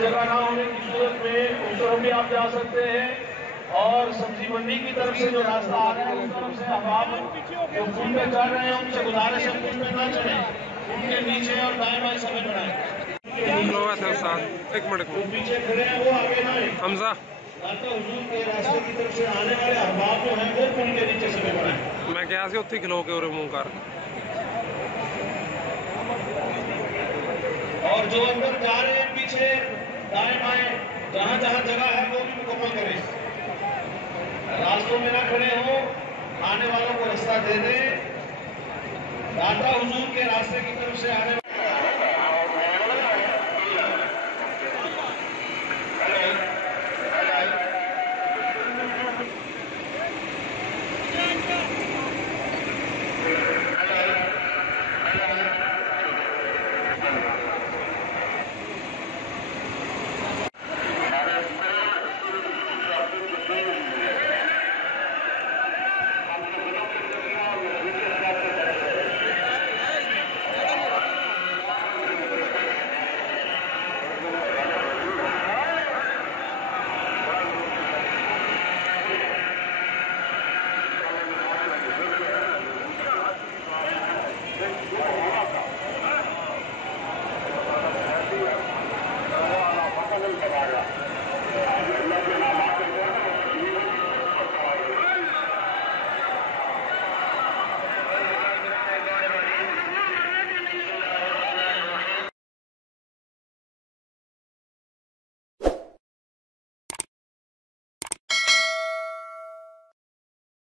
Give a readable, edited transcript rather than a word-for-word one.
जगह ना होने की सूरत में उस तरफ भी आप जा सकते हैं। और सब्जी मंडी की तरफ से जो रास्ता आ रहा है उस तरफ से अब आप जो पुल पे चढ़ रहे हैं उनसे गुजारिश है पुल पे ना चढ़े, उनके नीचे और दाएं बाएं समय बनाए। एक मिनट पीछे खड़े हैं वो आगे ना आए। हमजा दाता हुजूर के रास्ते की तरफ से आने वाले अहबाब जो हैं वो पुल के नीचे समय बनाए। मैं क्या से उत्थे खिलो के उरे मुंह कर। और जो अंदर जा रहे हैं पीछे दाएं बाएं जहां जहां जगह है वो भी मुकम्मल करें। रास्तों में ना खड़े हो, आने वालों को रास्ता दे दें। दाता हुजूर के रास्ते की तरफ से आने